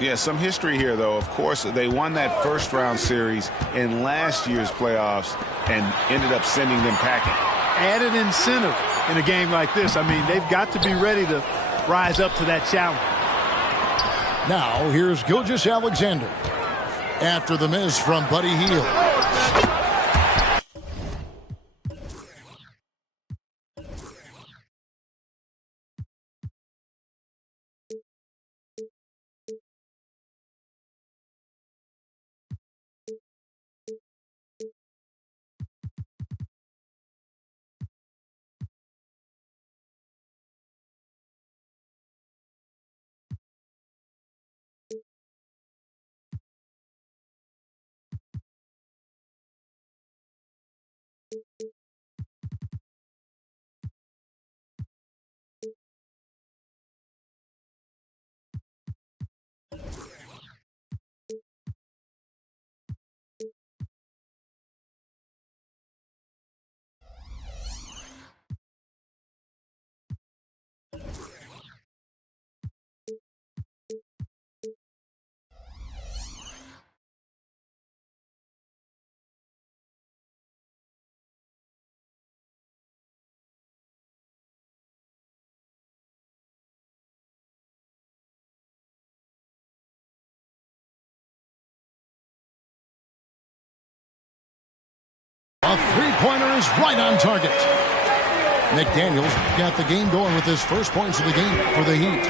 Yeah, some history here, though. Of course, they won that first-round series in last year's playoffs and ended up sending them packing. Added incentive in a game like this. I mean, they've got to be ready to rise up to that challenge. Now, here's Gilgeous-Alexander after the miss from Buddy Hield. A three-pointer is right on target. McDaniels got the game going with his first points of the game for the Heat.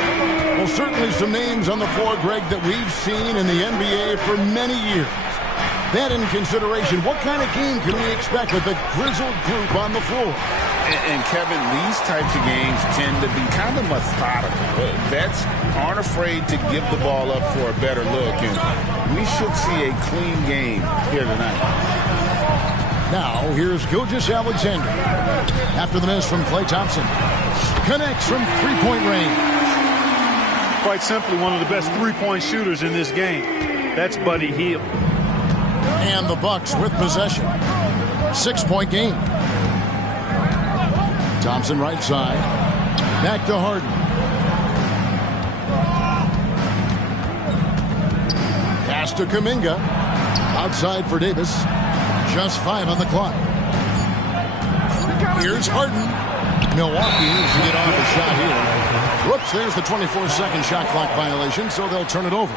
Well, certainly some names on the floor, Greg, that we've seen in the NBA for many years. That in consideration, what kind of game can we expect with a grizzled group on the floor? And Kevin, these types of games tend to be kind of methodical. Vets aren't afraid to give the ball up for a better look, and we should see a clean game here tonight. Now, here's Gilgeous-Alexander. After the miss from Klay Thompson. Connects from three-point range. Quite simply, one of the best three-point shooters in this game. That's Buddy Hield. And the Bucks with possession. 6-point game. Thompson right side. Back to Harden. Pass to Kuminga. Outside for Davis. Just 5 on the clock. Here's Harden. Milwaukee needs to get off a shot here. Whoops, there's the 24-second shot clock violation, so they'll turn it over.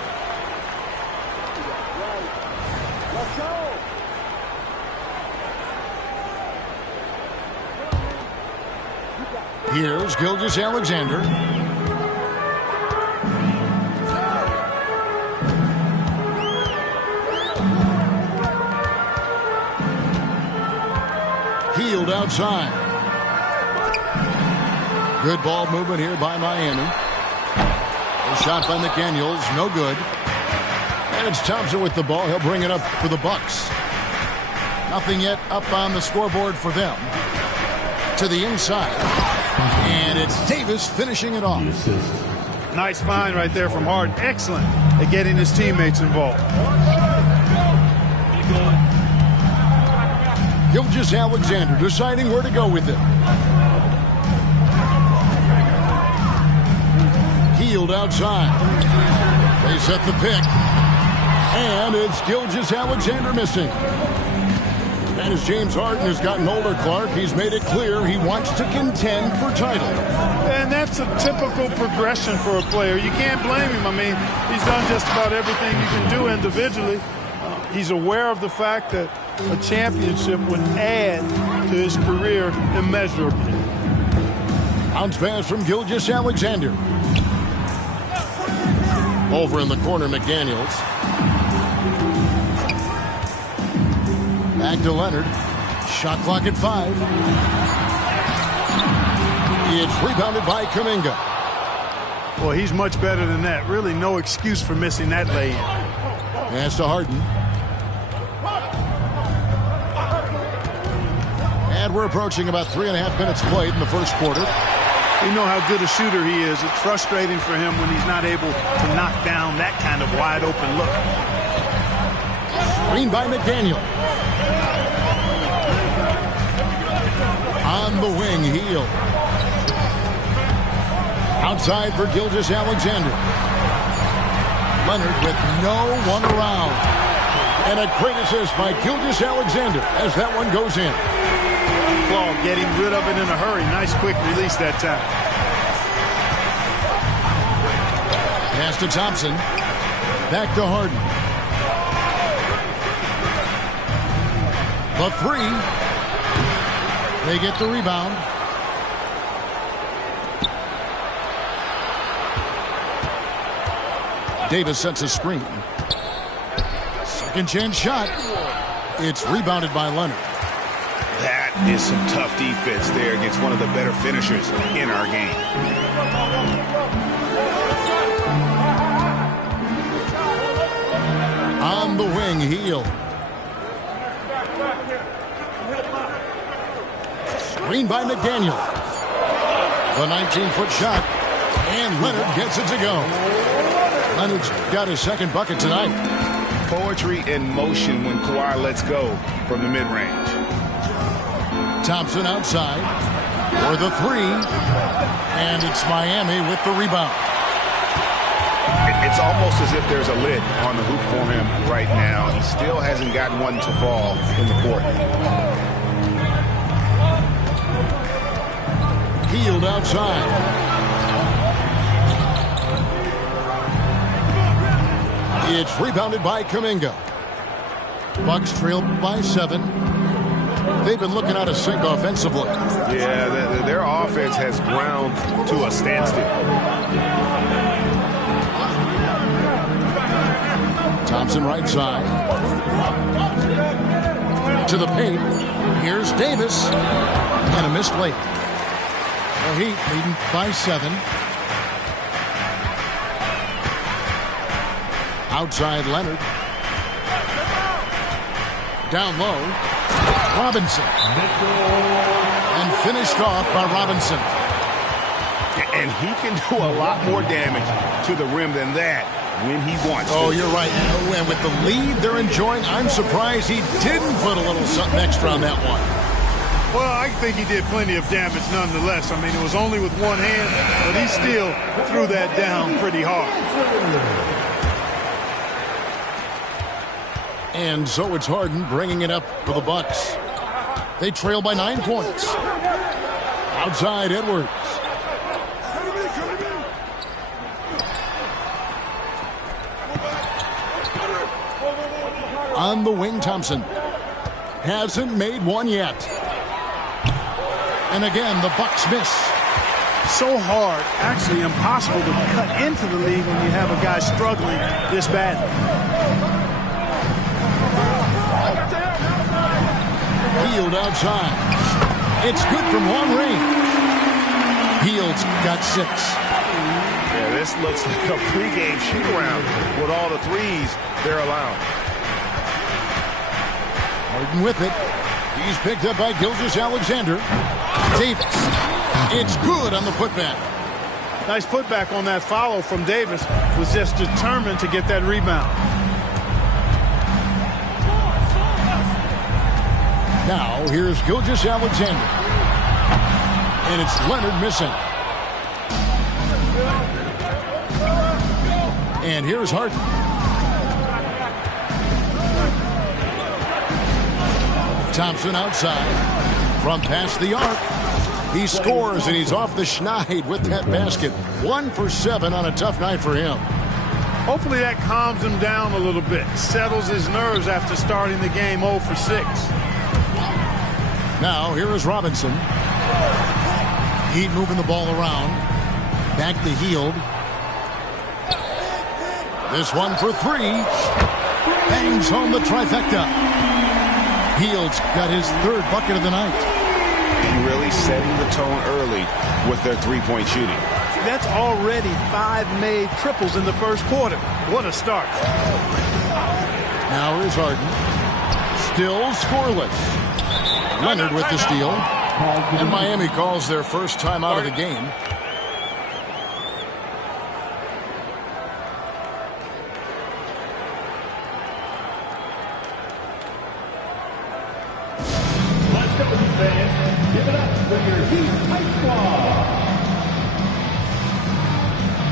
Here's Gilgeous-Alexander. Hield outside. Good ball movement here by Miami. A shot by McDaniels, no good. And it's Thompson with the ball. He'll bring it up for the Bucks. Nothing yet up on the scoreboard for them. To the inside. And it's Davis finishing it off. Nice find right there from Harden. Excellent at getting his teammates involved. Gilgeous-Alexander deciding where to go with it. Hield outside. They set the pick. And it's Gilgeous-Alexander missing. And as James Harden has gotten older, Clark, he's made it clear he wants to contend for title. And that's a typical progression for a player. You can't blame him. I mean, he's done just about everything you can do individually. He's aware of the fact that a championship would add to his career immeasurably. Bounce pass from Gilgeous-Alexander. Over in the corner, McDaniels. Back to Leonard. Shot clock at 5. It's rebounded by Kuminga. Well, he's much better than that. Really no excuse for missing that lay-in. Pass to Harden. And we're approaching about 3.5 minutes played in the first quarter. You know how good a shooter he is. It's frustrating for him when he's not able to knock down that kind of wide open look. Screen by McDaniel. On the wing, Hield. Outside for Gilgeous-Alexander. Leonard with no one around. And a great assist by Gilgeous-Alexander as that one goes in. Ball getting rid of it in a hurry. Nice quick release that time. Pass to Thompson. Back to Harden. The three. They get the rebound. Davis sets a screen. Second chance shot. It's rebounded by Leonard. That is some tough defense there against one of the better finishers in our game. On the wing, Hield. Screen by McDaniel. The 19-foot shot. And Leonard gets it to go. Leonard's got his second bucket tonight. Poetry in motion when Kawhi lets go from the mid-range. Thompson outside for the three. And it's Miami with the rebound. It's almost as if there's a lid on the hoop for him right now. He still hasn't gotten one to fall in the court. Hield outside. It's rebounded by Kuminga. Bucks trail by 7. They've been looking out of sync offensively. Yeah, their offense has ground to a standstill. Thompson right side. To the paint. Here's Davis. And a missed late. The Heat leading by 7. Outside Leonard. Down low. Robinson. And finished off by Robinson. And he can do a lot more damage to the rim than that when he wants to. Oh, you're right. And with the lead they're enjoying, I'm surprised he didn't put a little something extra on that one. Well, I think he did plenty of damage nonetheless. I mean, it was only with one hand, but he still threw that down pretty hard. And so it's Harden bringing it up for the Bucks. They trail by 9 points. Outside Edwards. On the wing, Thompson. Hasn't made one yet. And again, the Bucks miss. So hard, actually impossible to cut into the league when you have a guy struggling this badly. Hield outside. It's good from long range. Hield's got 6. Yeah, this looks like a pregame shoot-around with all the threes they're allowing. Harden with it. He's picked up by Gilgeous-Alexander. Davis. It's good on the putback. Nice putback on that follow from Davis. Was just determined to get that rebound. Now, here's Gilgeous-Alexander. And it's Leonard missing. And here's Harden. Thompson outside. From past the arc. He scores, and he's off the schneid with that basket. 1 for 7 on a tough night for him. Hopefully that calms him down a little bit. Settles his nerves after starting the game 0 for 6. Now, here is Robinson. Heat moving the ball around. Back to Hield. This one for 3. Bangs home the trifecta. Hield's got his 3rd bucket of the night. And really setting the tone early with their three-point shooting. That's already 5 made triples in the first quarter. What a start. Now here's Harden. Still scoreless. Leonard with the steal. And Miami calls their first time out of the game. Let's go, fans. Give it up for your Heat Fight Squad.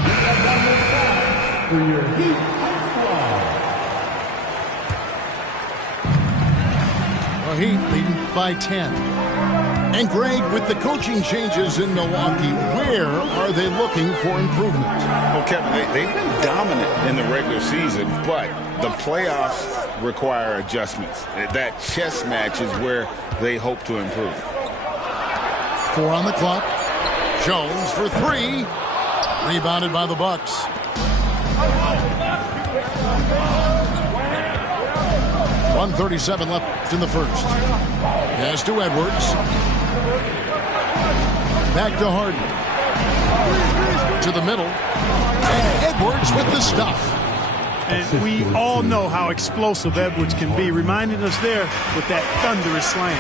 Give it up for your Heat The Heat leading by 10. And Greg, with the coaching changes in Milwaukee, where are they looking for improvement? Well, Kevin, they've been dominant in the regular season, but the playoffs require adjustments. That chess match is where they hope to improve. 4 on the clock. Jones for 3. Rebounded by the Bucks. .137 left in the first. Pass to Edwards. Back to Harden. To the middle. And Edwards with the stuff. And we all know how explosive Edwards can be, reminding us there with that thunderous slam.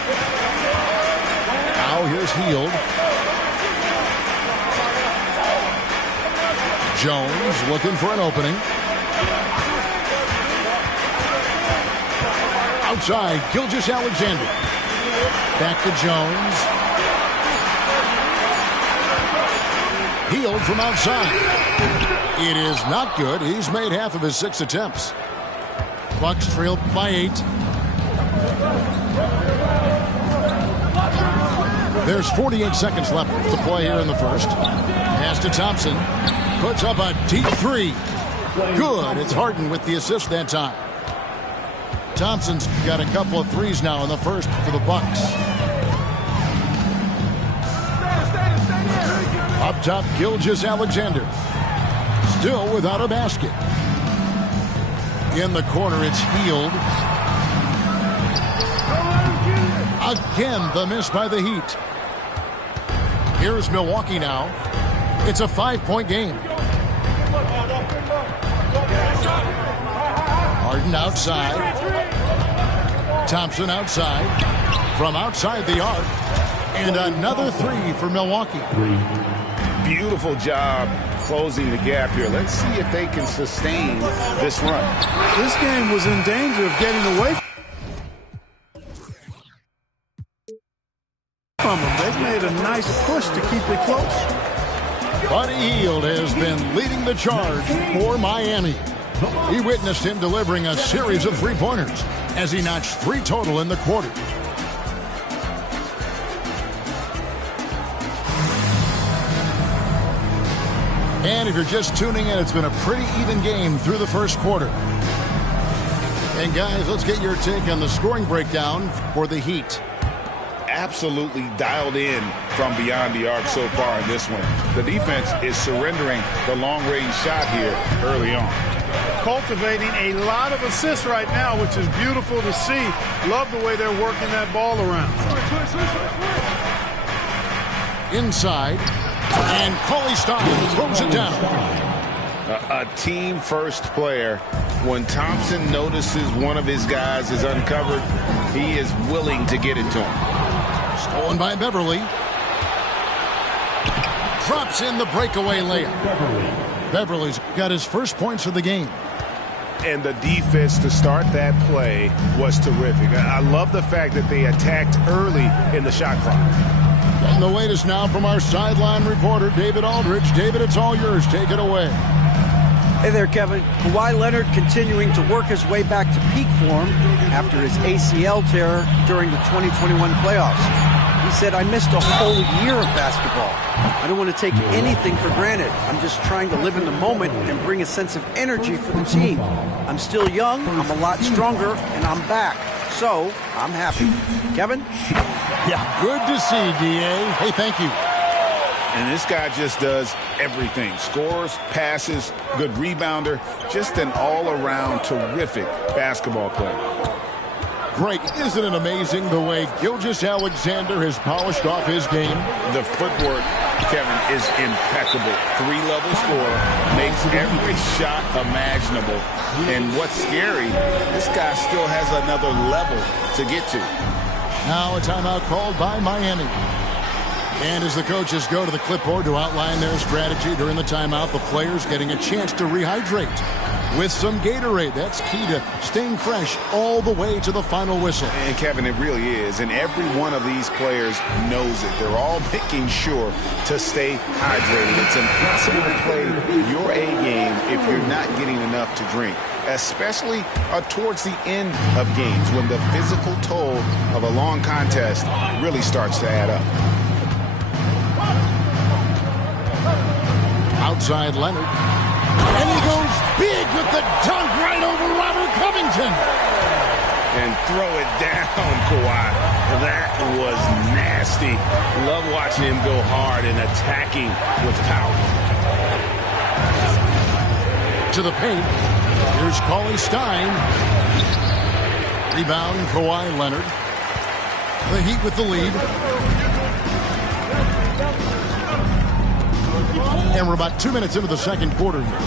Now here's Hield. Jones looking for an opening. Outside, Gilgeous-Alexander. Back to Jones. Hield from outside. It is not good. He's made half of his 6 attempts. Bucks trail by 8. There's 48 seconds left to play here in the first. Pass to Thompson. Puts up a deep 3. Good. It's Harden with the assist that time. Thompson's got a couple of threes now in the first for the Bucks. Up top, Gilgeous-Alexander. Still without a basket. In the corner, it's Hield. Again, the miss by the Heat. Here's Milwaukee now. It's a 5-point game. Harden outside. Thompson outside. From outside the arc. And another 3 for Milwaukee. Beautiful job closing the gap here. Let's see if they can sustain this run. This game was in danger of getting away from them. They've made a nice push to keep it close. Buddy Hield has been leading the charge for Miami. He witnessed him delivering a series of 3-pointers as he notched 3 total in the quarter. And if you're just tuning in, it's been a pretty even game through the first quarter. And guys, let's get your take on the scoring breakdown for the Heat. Absolutely dialed in from beyond the arc so far in this one. The defense is surrendering the long-range shot here early on. Cultivating a lot of assists right now, which is beautiful to see. Love the way they're working that ball around. Inside, and Cauley-Stein throws it down. A team-first player. When Thompson notices one of his guys is uncovered, he is willing to get it to him. Stolen by Beverly. Drops in the breakaway layup. Beverly's got his first points of the game. And the defense to start that play was terrific. I love the fact that they attacked early in the shot clock. And the latest now from our sideline reporter, David Aldridge. David, it's all yours. Take it away. Hey there, Kevin. Kawhi Leonard continuing to work his way back to peak form after his ACL tear during the 2021 playoffs. He said, I missed a whole year of basketball. I don't want to take anything for granted. I'm just trying to live in the moment and bring a sense of energy for the team. I'm still young, I'm a lot stronger, and I'm back. So, I'm happy. Kevin? Yeah, good to see, D.A. Hey, thank you. And this guy just does everything. Scores, passes, good rebounder. Just an all-around terrific basketball player. Greg, isn't it amazing the way Gilgeous-Alexander has polished off his game? The footwork, Kevin, is impeccable. 3-level scorer, makes every shot imaginable. And what's scary, this guy still has another level to get to. Now a timeout called by Miami. And as the coaches go to the clipboard to outline their strategy during the timeout, the players getting a chance to rehydrate. with some Gatorade. That's key to staying fresh all the way to the final whistle. And Kevin, it really is. And every one of these players knows it. They're all making sure to stay hydrated. It's impossible to play your A game if you're not getting enough to drink, especially towards the end of games when the physical toll of a long contest really starts to add up. Outside Leonard. And he goes big with the dunk right over Robert Covington. And throw it down, Kawhi. That was nasty. Love watching him go hard and attacking with power. To the paint. Here's Cauley Stein. Rebound, Kawhi Leonard. The Heat with the lead. And we're about 2 minutes into the second quarter here.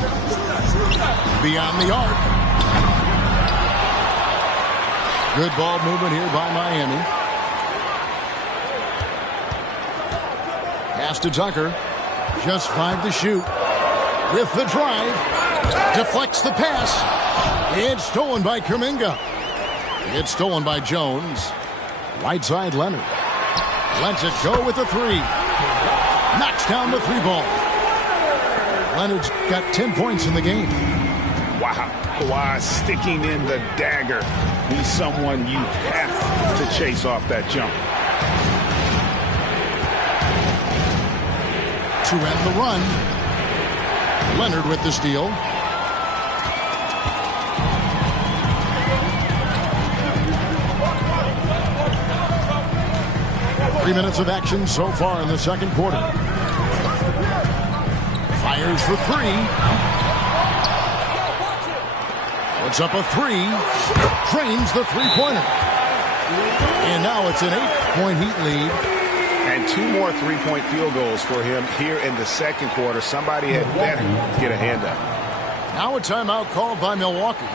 Beyond the arc. Good ball movement here by Miami. Pass to Tucker. Just 5 to shoot. With the drive. Deflects the pass. It's stolen by Kuminga. It's stolen by Jones. Right side Leonard. Lets it go with the three. Knocks down the three ball. Leonard's got 10 points in the game. Wow, Kawhi sticking in the dagger. He's someone you have to chase off that jump. To end the run. Leonard with the steal. Three minutes of action so far in the second quarter. Fires for three. Puts up a three. Drains the three-pointer. And now it's an 8-point Heat lead. And 2 more three-point field goals for him here in the second quarter. Somebody had better get a hand up. Now a timeout called by Milwaukee.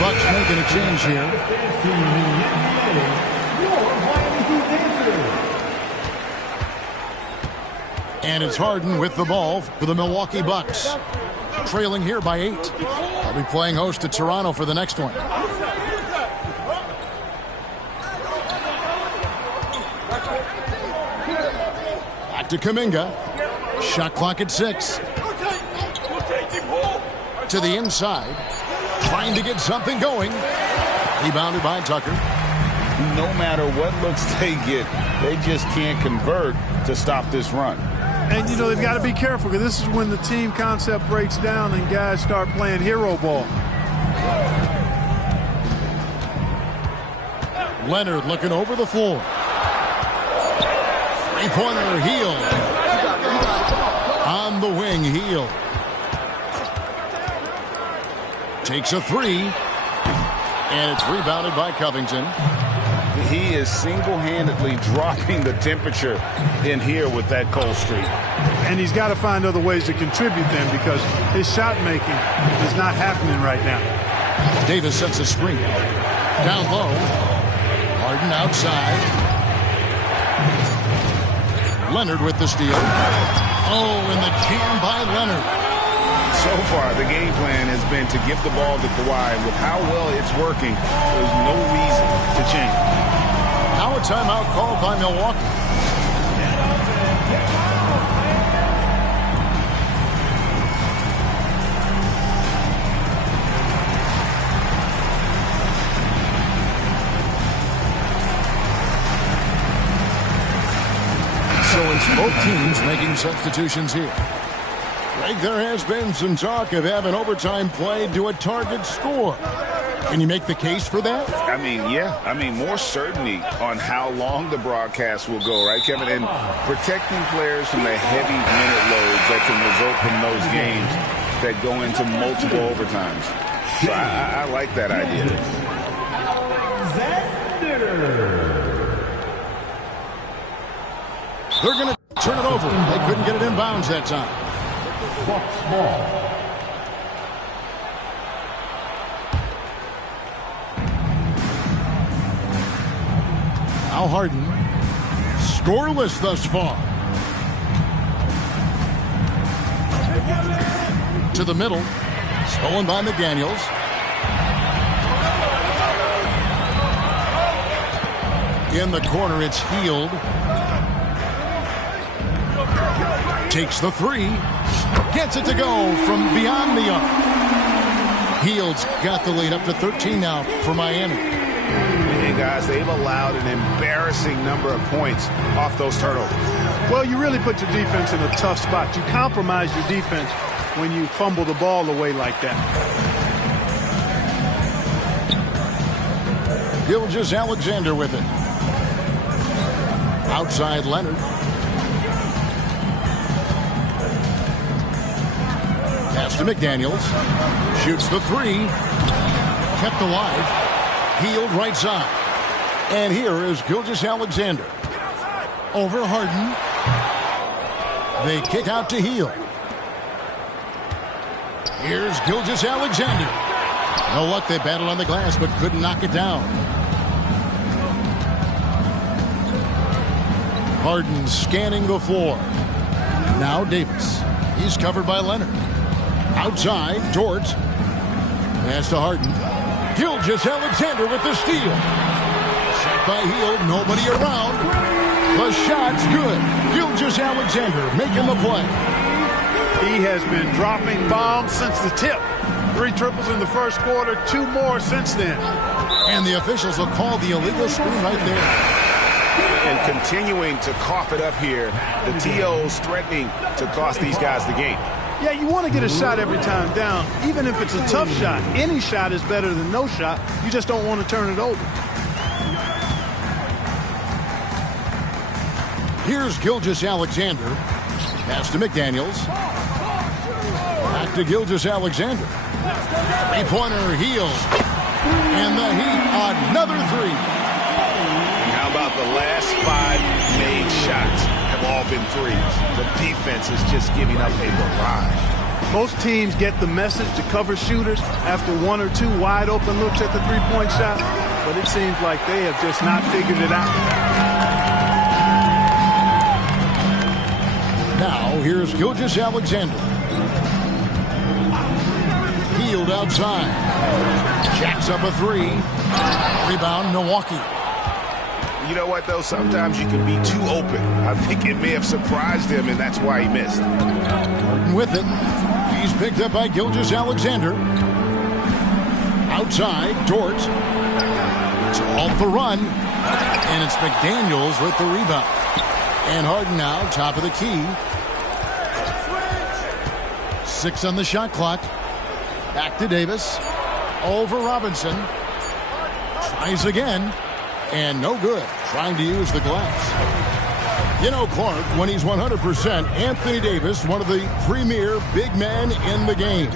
Bucks making a change here. And it's Harden with the ball for the Milwaukee Bucks. Trailing here by 8. They'll be playing host to Toronto for the next one. Back to Kuminga. Shot clock at 6. To the inside. Trying to get something going. Rebounded by Tucker. No matter what looks they get, they just can't convert to stop this run. And, you know, they've got to be careful because this is when the team concept breaks down and guys start playing hero ball. Leonard looking over the floor. Three-pointer, Hield. On the wing, Hield. Takes a three, and it's rebounded by Covington. He is single-handedly dropping the temperature in here with that cold streak. And he's got to find other ways to contribute then because his shot making is not happening right now. Davis sets a screen. Down low. Harden outside. Leonard with the steal. Oh, and the jam by Leonard. So far, the game plan has been to give the ball to Kawhi. With how well it's working, there's no reason to change. Now a timeout called by Milwaukee. So it's both teams making substitutions here. Greg, there has been some talk of having overtime played to a target score. Can you make the case for that? I mean, yeah. I mean, more certainty on how long the broadcast will go, right, Kevin? And protecting players from the heavy minute loads that can result from those games that go into multiple overtimes. So I like that idea. They're going to turn it over. They couldn't get it in bounds that time. Now Harden. Scoreless thus far. To the middle. Stolen by McDaniels. In the corner, it's Hield. Takes the three. Gets it to go from beyond the arc. Hield's got the lead up to 13 now for Miami. And guys, they've allowed an embarrassing number of points off those turnovers. Well, you really put your defense in a tough spot. You compromise your defense when you fumble the ball away like that. Gilgeous-Alexander with it. Outside Leonard. Pass to McDaniels. Shoots the three. Kept alive. Hield right side. And here is Gilgeous-Alexander. Over Harden. They kick out to Hield. Here's Gilgeous-Alexander. No luck, they battled on the glass but couldn't knock it down. Harden scanning the floor. Now Davis. He's covered by Leonard. Outside, Dort. Pass to Harden. Gilgeous-Alexander with the steal. Shot by Hield, nobody around. The shot's good. Gilgeous-Alexander making the play. He has been dropping bombs since the tip. 3 triples in the first quarter, 2 more since then. And the officials will call the illegal screen right there. And continuing to cough it up here, the TO's threatening to cost these guys the game. Yeah, you want to get a shot every time down, even if it's a tough shot. Any shot is better than no shot. You just don't want to turn it over. Here's Gilgeous-Alexander. Pass to McDaniels. Back to Gilgeous-Alexander. Three-pointer, Hield. And the Heat, another three. And how about the last 5 made shots have all been threes? The defense is just giving up a barrage. Most teams get the message to cover shooters after 1 or 2 wide open looks at the three-point shot, but it seems like they have just not figured it out. Now, here's Gilgeous-Alexander. Hield outside. Jacks up a three. Rebound, Milwaukee. You know what, though? Sometimes you can be too open. I think it may have surprised him, and that's why he missed. Harden with it. He's picked up by Gilgeous-Alexander. Outside, Dort. To halt the run. And it's McDaniels with the rebound. And Harden now, top of the key. 6 on the shot clock. Back to Davis. Over Robinson. Tries again. And no good. Trying to use the glass. You know, Clark, when he's 100%, Anthony Davis, one of the premier big men in the game.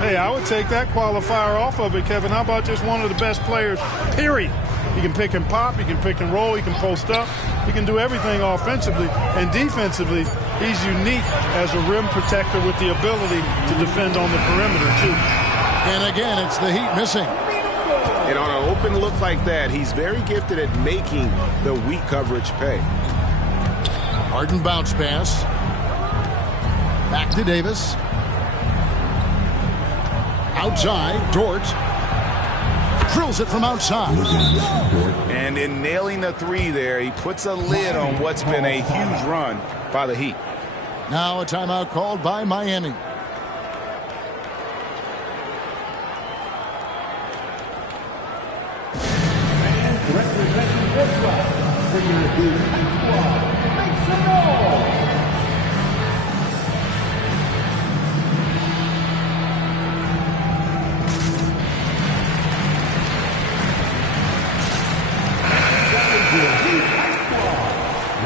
Hey, I would take that qualifier off of it, Kevin. How about just one of the best players, period? He can pick and pop. He can pick and roll. He can post up. He can do everything offensively. And defensively, he's unique as a rim protector with the ability to defend on the perimeter, too. And again, it's the Heat missing. And on an open look like that, he's very gifted at making the weak coverage pay. Harden bounce pass. Back to Davis. Outside, Dort. Drills it from outside. And in nailing the three there, he puts a lid on what's been a huge run by the Heat. Now a timeout called by Miami. Representing Woodside for your Heat squad, make some noise!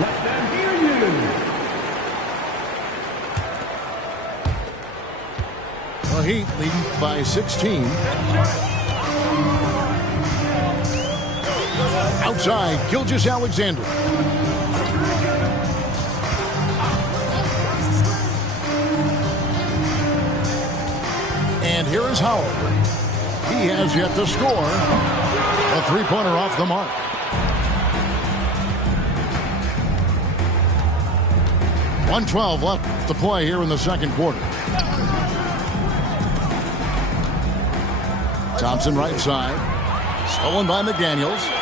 Let them hear you! The Heat leading by 16. Outside, Gilgeous-Alexander. And here is Howard. He has yet to score. A three-pointer off the mark. .112 left to play here in the second quarter. Thompson right side. Stolen by McDaniels.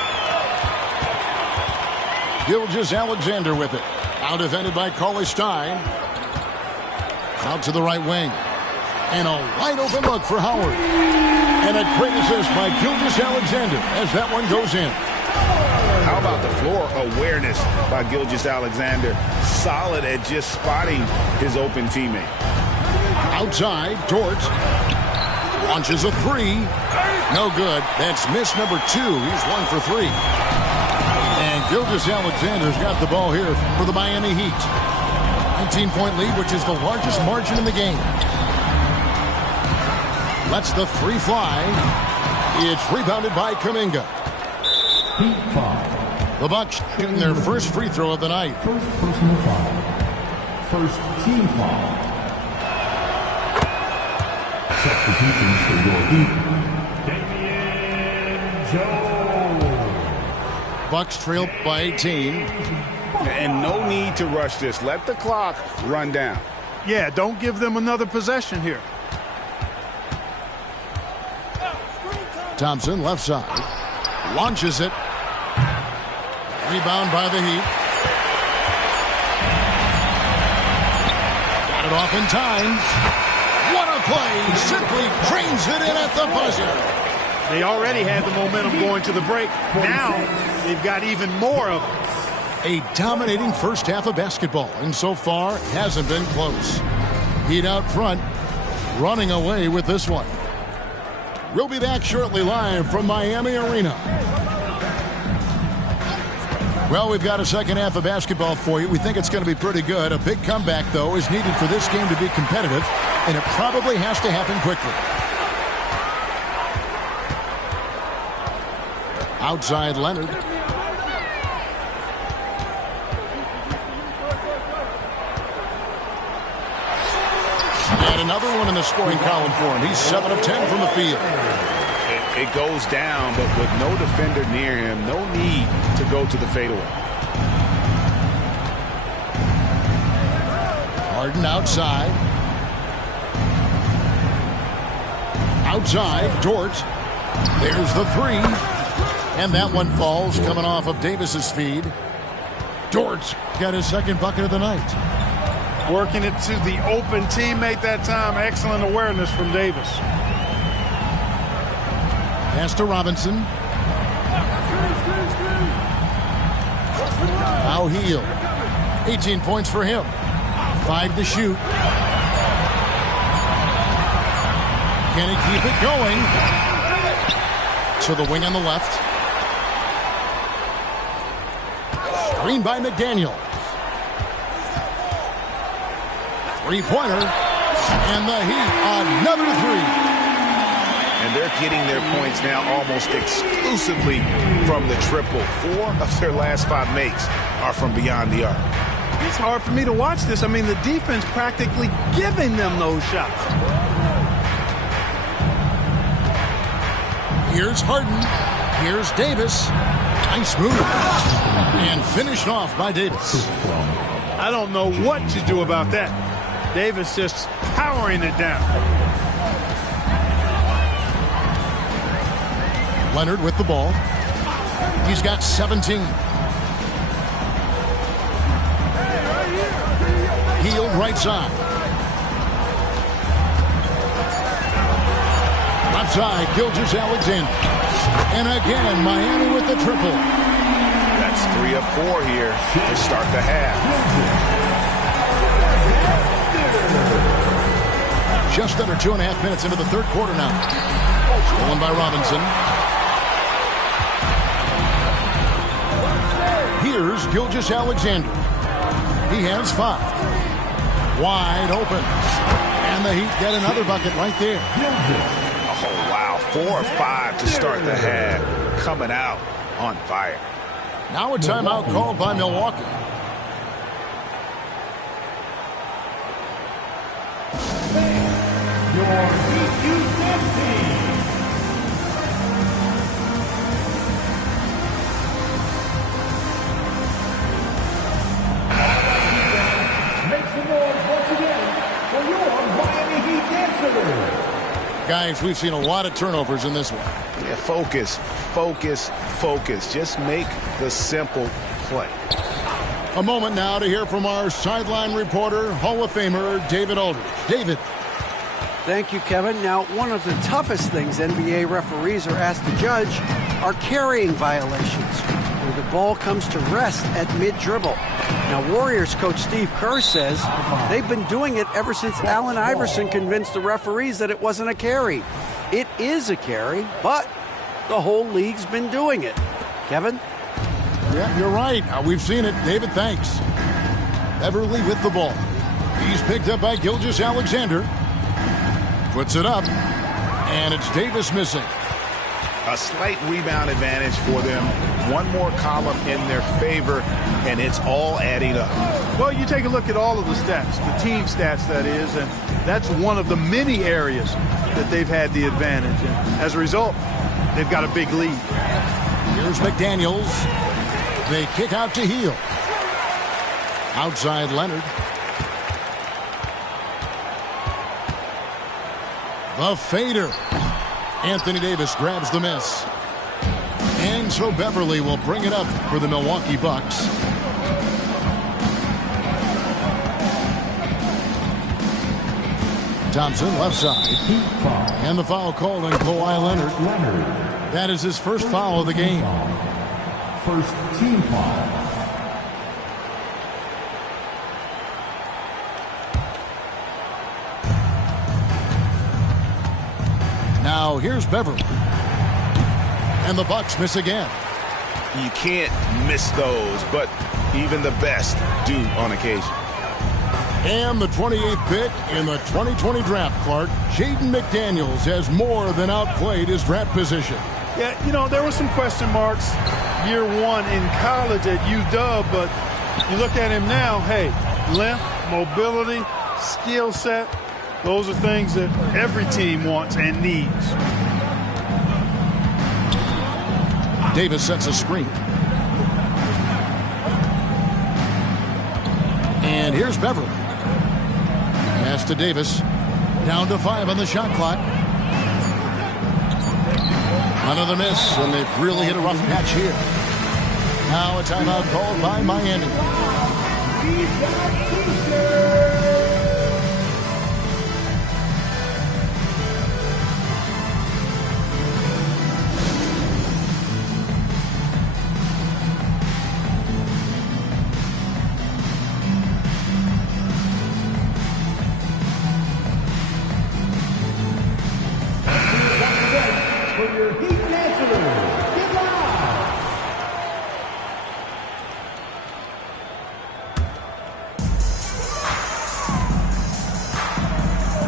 Gilgeous-Alexander with it. Now defended by Cauley-Stein. Out to the right wing. And a wide open look for Howard. And a great assist by Gilgeous-Alexander as that one goes in. How about the floor awareness by Gilgeous-Alexander? Solid at just spotting his open teammate. Outside, Dort launches a three. No good. That's miss number 2. He's 1 for 3. And Gilgeous-Alexander's got the ball here for the Miami Heat. 19-point lead, which is the largest margin in the game. Lets the three fly. It's rebounded by Kuminga. Heat foul. The Bucks getting their first free throw of the night. First personal foul. First team foul. Substitutions for your Heat. Damian Jones. Bucks trail by 18. And no need to rush this. Let the clock run down. Yeah, don't give them another possession here. Thompson left side. Launches it. Rebound by the Heat. Got it off in time. What a play. Simply drains it in at the buzzer. They already had the momentum going to the break. Now they've got even more of it. A dominating first half of basketball, and so far hasn't been close. Heat out front, running away with this one. We'll be back shortly live from Miami Arena. Well, we've got a second half of basketball for you. We think it's going to be pretty good. A big comeback, though, is needed for this game to be competitive, and it probably has to happen quickly. Outside Leonard. And another one in the scoring column for him. He's 7 of 10 from the field. It goes down, but with no defender near him, no need to go to the fadeaway. Harden outside. Outside, Dort. There's the three. And that one falls, coming off of Davis's feed. Dort's got his second bucket of the night. Working it to the open teammate that time. Excellent awareness from Davis. Pass to Robinson. Now Hield. 18 points for him. 5 to shoot. Can he keep it going? To the wing on the left. Screen by McDaniels. Three-pointer. And the Heat, another three. And they're getting their points now almost exclusively from the triple. 4 of their last 5 makes are from beyond the arc. It's hard for me to watch this. I mean, the defense practically giving them those shots. Here's Harden. Here's Davis. Nice move. And finished off by Davis. I don't know what to do about that. Davis just powering it down. Leonard with the ball. He's got 17. Hield right side. Left side, Gilgeous-Alexander. And again, Miami with the triple. That's 3 of 4 here to start the half. Just under 2.5 minutes into the third quarter now. Stolen by Robinson. Here's Gilgeous-Alexander. He has 5. Wide open. And the Heat get another bucket right there. Oh, wow. 4 of 5 to start the half. Coming out on fire. Now a timeout called by Milwaukee. Your Heat team. Make some noise once again for your Miami Heat dancers. Guys, we've seen a lot of turnovers in this one. Yeah, focus, focus, focus. Just make the simple play. A moment now to hear from our sideline reporter, Hall of Famer David Aldridge. David. Thank you, Kevin. Now, one of the toughest things NBA referees are asked to judge are carrying violations, where the ball comes to rest at mid-dribble. Now, Warriors coach Steve Kerr says they've been doing it ever since Allen Iverson convinced the referees that it wasn't a carry. It is a carry, but the whole league's been doing it. Kevin? Yeah, you're right. We've seen it. David, thanks. Beverly with the ball. He's picked up by Gilgeous-Alexander. Puts it up, and it's Davis missing. A slight rebound advantage for them. One more column in their favor, and it's all adding up. Well, you take a look at all of the stats, the team stats, that is, and that's one of the many areas that they've had the advantage. And as a result, they've got a big lead. Here's McDaniels. They kick out to Hield. Outside Leonard. The fader. Anthony Davis grabs the miss. And so Beverly will bring it up for the Milwaukee Bucks. Thompson left side. And the foul called on Kawhi Leonard. That is his first foul of the game. First team foul. Now here's Beverly. And the Bucks miss again. You can't miss those, but even the best do on occasion. And the 28th pick in the 2020 draft, Clark, Jaden McDaniels has more than outplayed his draft position. Yeah, you know, there were some question marks year one in college at UW, but you look at him now, hey, length, mobility, skill set, those are things that every team wants and needs. Davis sets a screen. And here's Beverly. Pass to Davis. Down to 5 on the shot clock. Another miss, and they've really hit a rough patch here. Now a timeout called by Miami.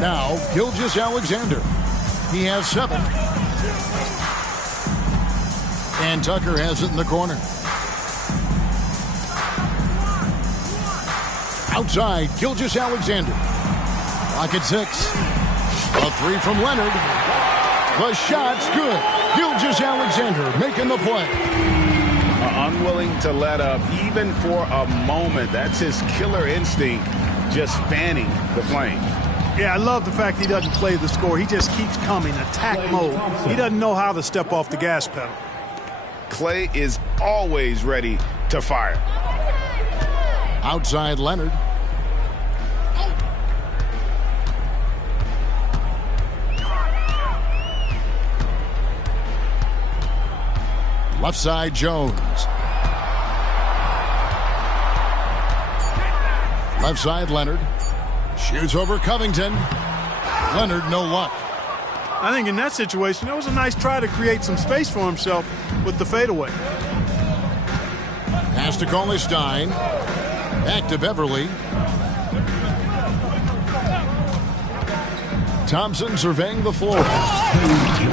Now, Gilgeous-Alexander. He has 7. And Tucker has it in the corner. Outside, Gilgeous-Alexander. Clock at 6. A 3 from Leonard. The shot's good. Gilgeous-Alexander making the play. Unwilling to let up even for a moment. That's his killer instinct, just fanning the flames. Yeah, I love the fact he doesn't play the score. He just keeps coming, attack mode. He doesn't know how to step off the gas pedal. Clay is always ready to fire. Outside Leonard. Left side Jones. Left side Leonard. Shoots over Covington. Leonard, no luck. I think in that situation, that was a nice try to create some space for himself with the fadeaway. Pass to Cauley-Stein. Back to Beverly. Thompson surveying the floor.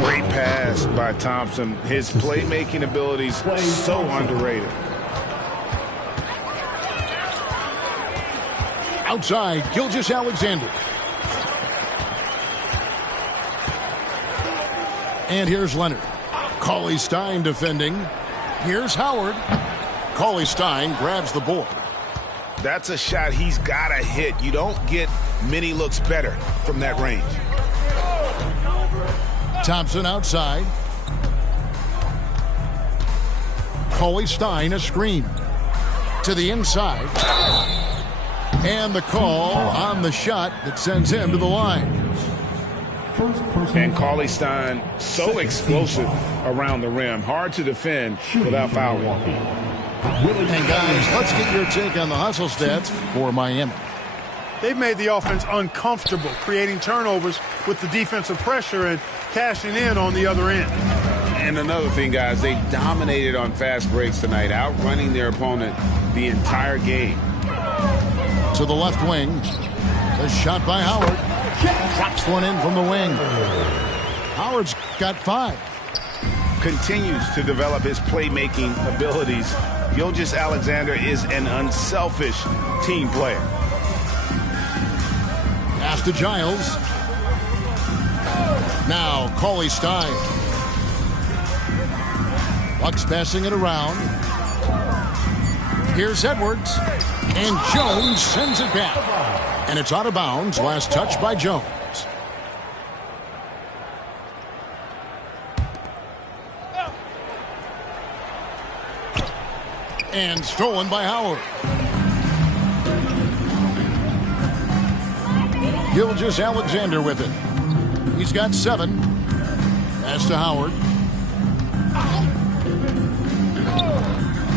Great pass by Thompson. His playmaking abilities so underrated. Outside, Gilgeous-Alexander. And here's Leonard. Cauley-Stein defending. Here's Howard. Cauley-Stein grabs the board. That's a shot he's got to hit. You don't get many looks better from that range. Thompson outside. Cauley-Stein a screen. To the inside. And the call on the shot that sends him to the line. And Cauley-Stein, so explosive around the rim. Hard to defend without fouling. And guys, let's get your take on the hustle stats for Miami. They've made the offense uncomfortable, creating turnovers with the defensive pressure and cashing in on the other end. And another thing, guys, they dominated on fast breaks tonight, outrunning their opponent the entire game. To the left wing. The shot by Howard. Drops one in from the wing. Howard's got 5. Continues to develop his playmaking abilities. Gilgeous-Alexander is an unselfish team player. Pass to Giles. Now Cauley-Stein. Bucks passing it around. Here's Edwards. And Jones sends it back. And it's out of bounds. Last touch by Jones. And stolen by Howard. Gilgeous-Alexander with it. He's got 7. Pass to Howard.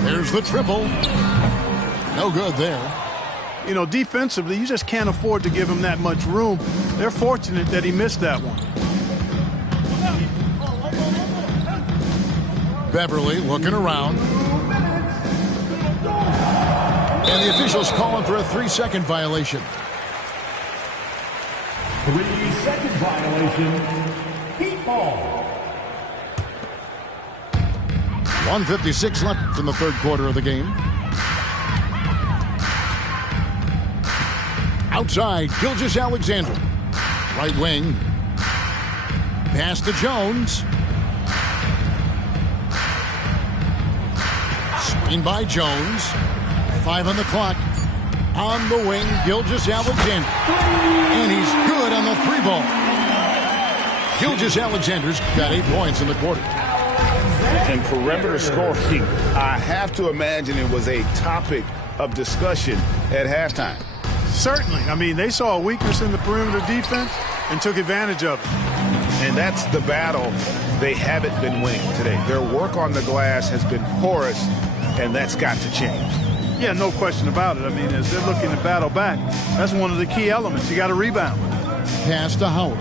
There's the triple. No good there. You know, defensively, you just can't afford to give him that much room. They're fortunate that he missed that one. Beverly looking around. And the officials calling for a 3-second violation. 3-second violation. Heat ball. 1:56 left in the third quarter of the game. Outside, Gilgeous-Alexander. Right wing. Pass to Jones. Screen by Jones. 5 on the clock. On the wing, Gilgeous-Alexander. And he's good on the 3-ball. Gilgeous-Alexander's got 8 points in the quarter. And perimeter scoring, I have to imagine it was a topic of discussion at halftime. Certainly. I mean, they saw a weakness in the perimeter defense and took advantage of it. And that's the battle they haven't been winning today. Their work on the glass has been porous, and that's got to change. Yeah, no question about it. I mean, as they're looking to battle back, that's one of the key elements. You got to rebound. Pass to Howard.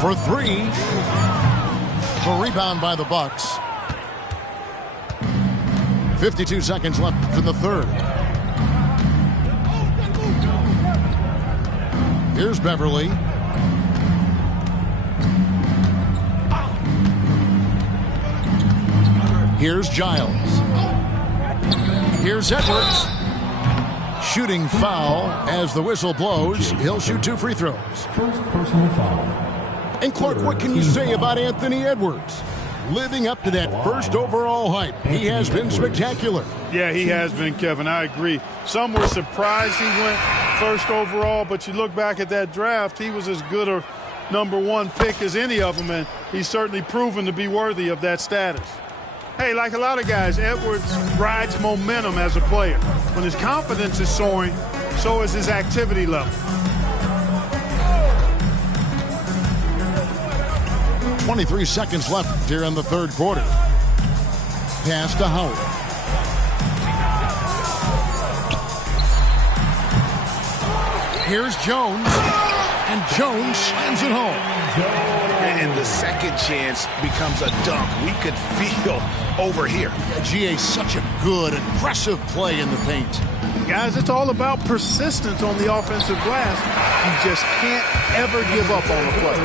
For 3. The rebound by the Bucks. 52 seconds left in the third. Here's Beverly. Here's Giles. Here's Edwards. Shooting foul as the whistle blows. He'll shoot 2 free throws. First personal foul. And Clark, what can you say about Anthony Edwards? Living up to that first overall hype. He has been spectacular. Yeah, he has been, Kevin. I agree. Some were surprised he went first overall, but you look back at that draft, he was as good a #1 pick as any of them, and he's certainly proven to be worthy of that status. Hey, like a lot of guys, Edwards rides momentum as a player. When his confidence is soaring, so is his activity level. 23 seconds left here in the third quarter. Pass to Howard. Here's Jones. And Jones slams it home. And the second chance becomes a dunk. We could feel over here. GA, such a good, aggressive play in the paint. Guys, it's all about persistence on the offensive glass. You just can't ever give up on a play.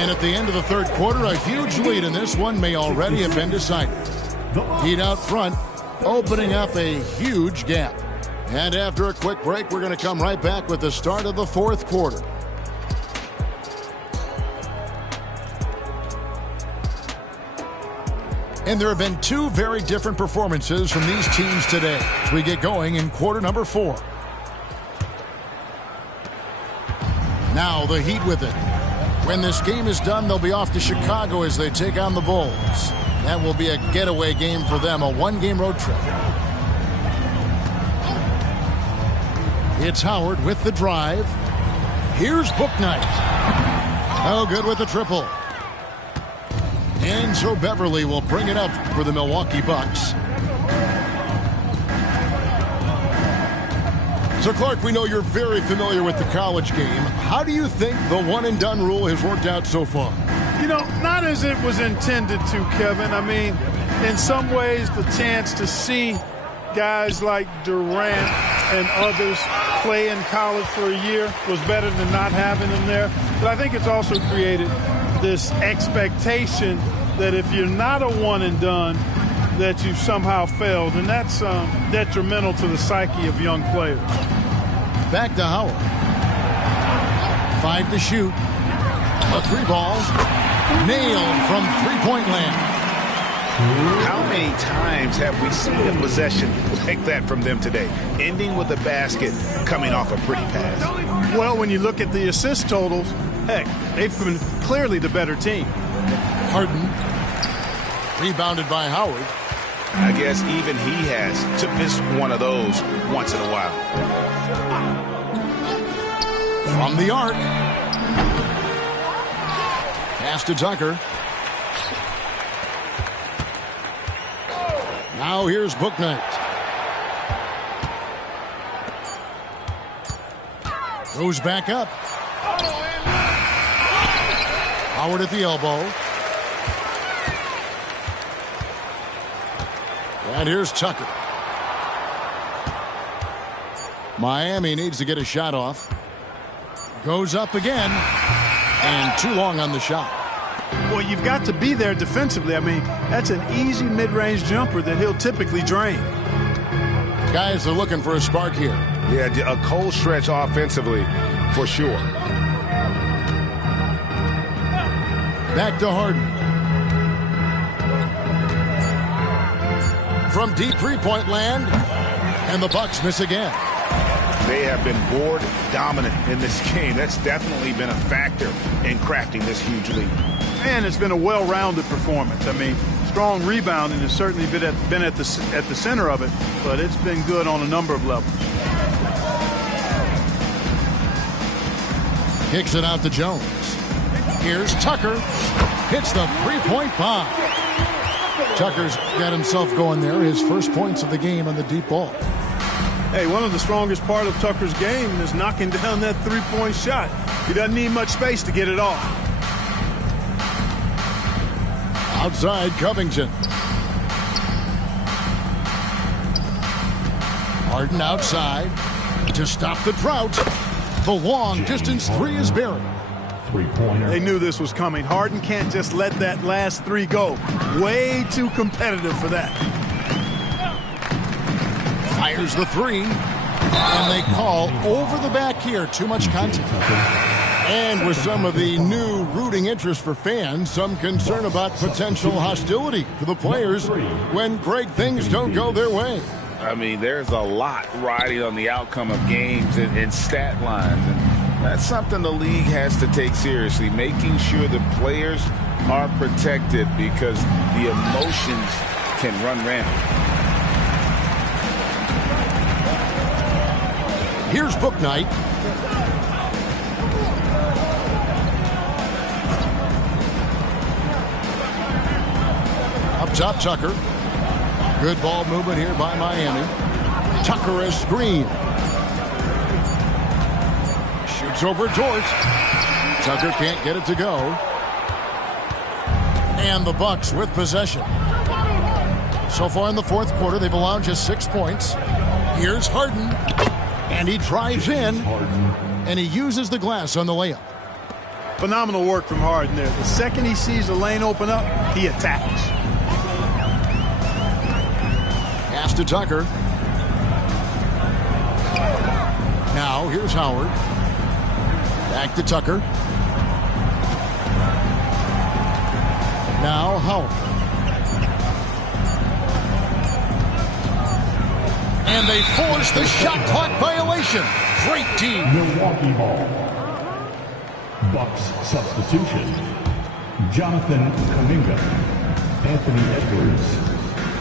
And at the end of the third quarter, a huge lead in this one may already have been decided. Heat out front. opening up a huge gap. And after a quick break, we're going to come right back with the start of the fourth quarter. And there have been two very different performances from these teams today as we get going in quarter number 4. Now the Heat with it. When this game is done, they'll be off to Chicago as they take on the Bulls. That will be a getaway game for them, a one-game road trip. It's Howard with the drive. Here's Bouknight. Oh, good with the triple. And so Beverly will bring it up for the Milwaukee Bucks. So, Clark, we know you're very familiar with the college game. How do you think the one-and-done rule has worked out so far? You know, not as it was intended to, Kevin. I mean, in some ways, the chance to see guys like Durant and others play in college for a year was better than not having them there. But I think it's also created this expectation that if you're not a one-and-done, that you've somehow failed. And that's detrimental to the psyche of young players. Back to Howard. 5 to shoot. A 3-ball. Nailed from three-point land. How many times have we seen a possession like that from them today, ending with a basket coming off a pretty pass? Well, when you look at the assist totals, heck, they've been clearly the better team. Harden. Rebounded by Howard. I guess even he has to miss one of those once in a while. From the arc. Pass to Tucker. Now here's Bouknight. Goes back up. Howard at the elbow. And here's Tucker. Miami needs to get a shot off. Goes up again. And too long on the shot. Well, you've got to be there defensively. I mean, that's an easy mid-range jumper that he'll typically drain. Guys are looking for a spark here. Yeah, a cold stretch offensively for sure. Back to Harden. From deep three-point land. And the Bucks miss again. They have been board dominant in this game. That's definitely been a factor in crafting this huge lead. And it's been a well-rounded performance. I mean, strong rebounding has certainly been at the center of it, but it's been good on a number of levels. Kicks it out to Jones. Here's Tucker. Hits the three-point bomb. Tucker's got himself going there. His first points of the game on the deep ball. Hey, one of the strongest part of Tucker's game is knocking down that three-point shot. He doesn't need much space to get it off. Outside Covington. Harden outside to stop the drought. The long distance three is buried. Three-pointer. They knew this was coming. Harden can't just let that last three go. Way too competitive for that. Fires the three. And they call over the back here. Too much contact. And with some of the new rooting interest for fans, some concern about potential hostility for the players when great things don't go their way. I mean, there's a lot riding on the outcome of games and stat lines. And that's something the league has to take seriously, making sure the players are protected because the emotions can run rampant. Here's Bouknight. Up top, Tucker. Good ball movement here by Miami. Tucker is screen. Shoots over Dort. Tucker can't get it to go. And the Bucks with possession. So far in the fourth quarter, they've allowed just 6 points. Here's Harden. And he drives in. And he uses the glass on the layup. Phenomenal work from Harden there. The second he sees the lane open up, he attacks. Pass to Tucker. Now here's Howard. Back to Tucker. Now Howard. And they force the shot clock violation. Great team. Milwaukee ball. Bucks substitution. Jonathan Kuminga. Anthony Edwards.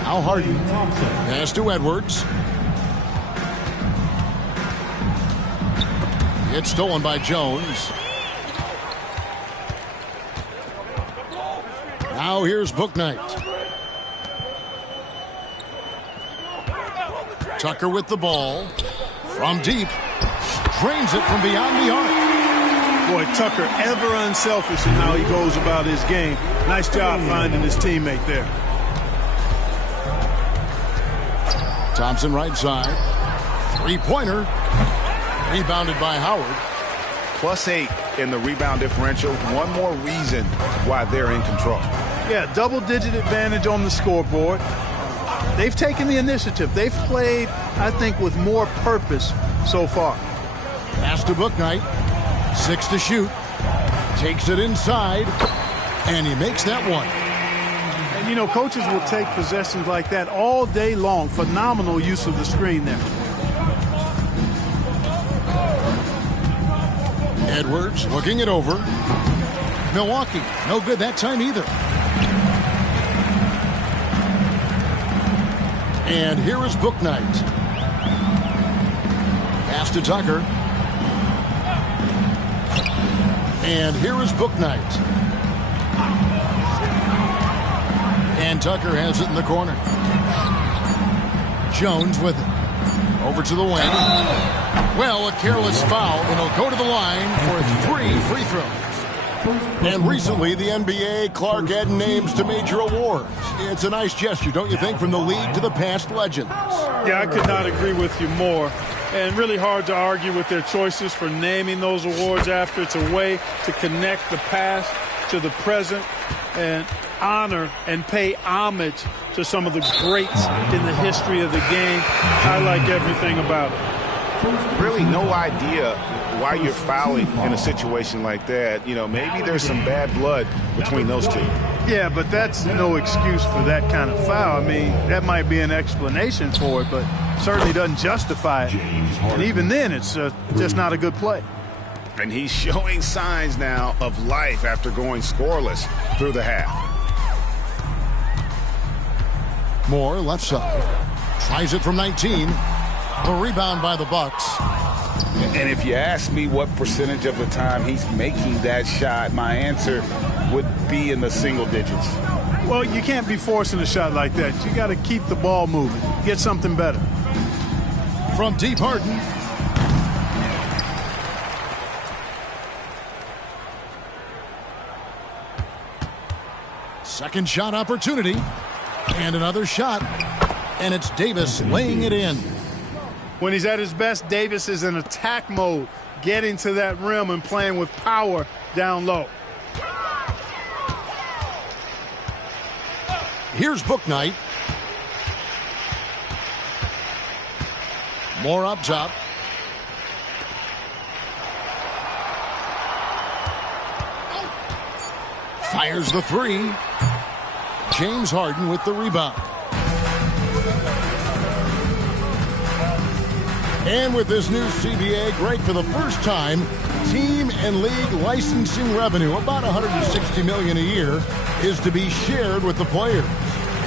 Now Harden. Thompson. Pass to Edwards. It's stolen by Jones. Now here's Bouknight. Tucker with the ball. From deep. Drains it from beyond the arc. Boy, Tucker ever unselfish in how he goes about his game. Nice job finding his teammate there. Thompson right side. Three-pointer. Rebounded by Howard. +8 in the rebound differential. One more reason why they're in control. Yeah, double-digit advantage on the scoreboard. They've taken the initiative. They've played, I think, with more purpose so far. Pass to Bouknight. 6 to shoot. Takes it inside. And he makes that one. And, you know, coaches will take possessions like that all day long. Phenomenal use of the screen there. Edwards looking it over. Milwaukee, no good that time either. And here is Bouknight. Pass to Tucker. And here is Bouknight. And Tucker has it in the corner. Jones with it. Over to the wing. Well, a careless foul, and he'll go to the line for 3 free throws. And recently, the NBA, Clark added names to major awards. It's a nice gesture, don't you think, from the league to the past legends? Yeah, I could not agree with you more. And really hard to argue with their choices for naming those awards after. It's a way to connect the past to the present and honor and pay homage to some of the greats in the history of the game. I like everything about it. Really no idea why you're fouling in a situation like that. You know, maybe there's some bad blood between those two. Yeah, but that's no excuse for that kind of foul. I mean, that might be an explanation for it, but certainly doesn't justify it. And even then, it's just not a good play. And he's showing signs now of life after going scoreless through the half. Moore left side. Tries it from 19. The rebound by the Bucks. And if you ask me what percentage of the time he's making that shot, my answer would be in the single digits. Well, you can't be forcing a shot like that. You got to keep the ball moving. Get something better. From deep, Harden. Second shot opportunity. And another shot. And it's Davis laying it in. When he's at his best, Davis is in attack mode, getting to that rim and playing with power down low. Here's Bouknight. More up top. Fires the three. James Harden with the rebound. And with this new CBA, Greg, for the first time, team and league licensing revenue, about $160 million a year, is to be shared with the players.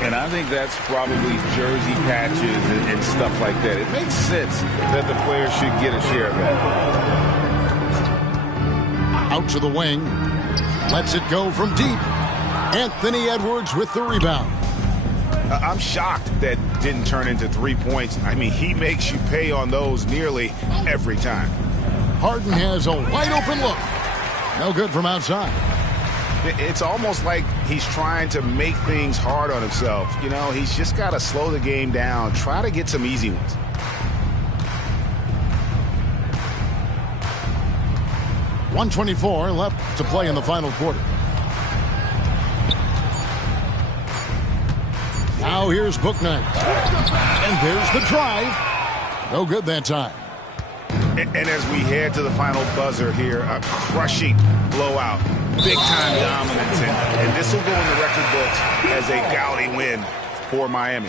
And I think that's probably jersey patches and stuff like that. It makes sense that the players should get a share of that. Out to the wing. Lets it go from deep. Anthony Edwards with the rebound. I'm shocked that didn't turn into 3 points. I mean, he makes you pay on those nearly every time. Harden has a wide open look. No good from outside. It's almost like he's trying to make things hard on himself. You know, he's just got to slow the game down, try to get some easy ones. .124 left to play in the final quarter. Now here's Bouknight. And there's the drive. No good that time. And as we head to the final buzzer here, a crushing blowout. Big-time dominance. And this will go in the record books as a gaudy win for Miami.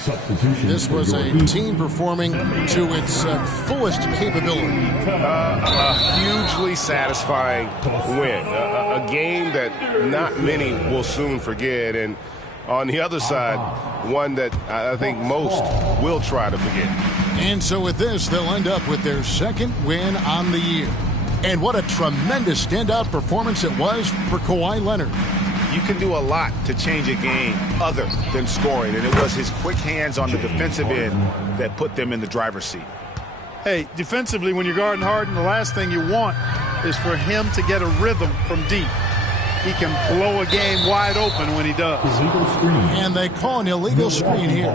This was a team performing to its fullest capability. A hugely satisfying win. A game that not many will soon forget. And on the other side, one that I think most will try to forget. And so with this, they'll end up with their second win on the year. And what a tremendous standout performance it was for Kawhi Leonard. You can do a lot to change a game other than scoring, and it was his quick hands on the defensive end that put them in the driver's seat. Hey, defensively, when you're guarding Harden, the last thing you want is for him to get a rhythm from deep. He can blow a game wide open when he does. And they call an illegal screen here.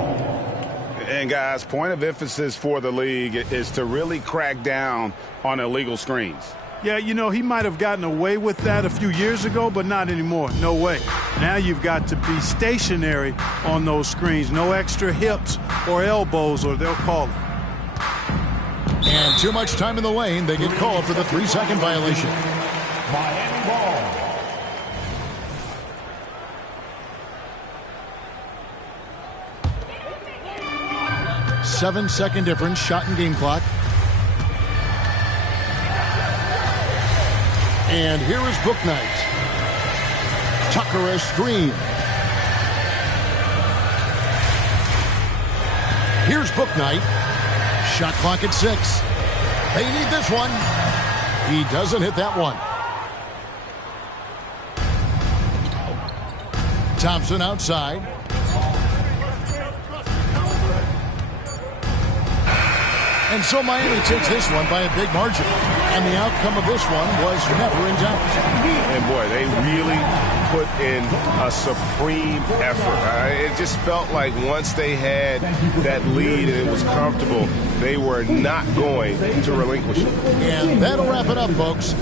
And, guys, point of emphasis for the league is to really crack down on illegal screens. Yeah, you know, he might have gotten away with that a few years ago, but not anymore. No way. Now you've got to be stationary on those screens. No extra hips or elbows, or they'll call it. And too much time in the lane. They get called for the 3-second violation. Miami ball. 7-second difference, shot and game clock. And here is Bouknight. Tucker a screen. Here's Bouknight. Shot clock at 6. They need this one. He doesn't hit that one. Thompson outside. And so Miami takes this one by a big margin. And the outcome of this one was never in doubt. And boy, they really put in a supreme effort. It just felt like once they had that lead and it was comfortable, they were not going to relinquish it. And that'll wrap it up, folks.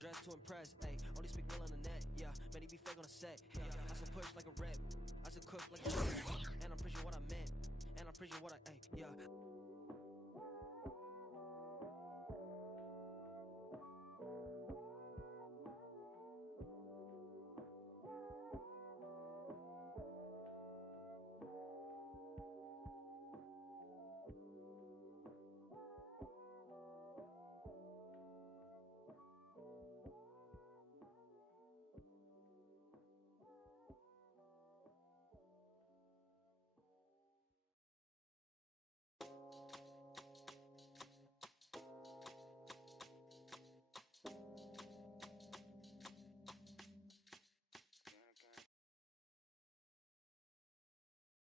Dressed to impress, ayy. Only speak real on the net, yeah. Many be fake on the set, yeah. I still push like a rep, I still cook like a chef, and I'm preaching what I meant, and I'm preaching what I, ayy, yeah.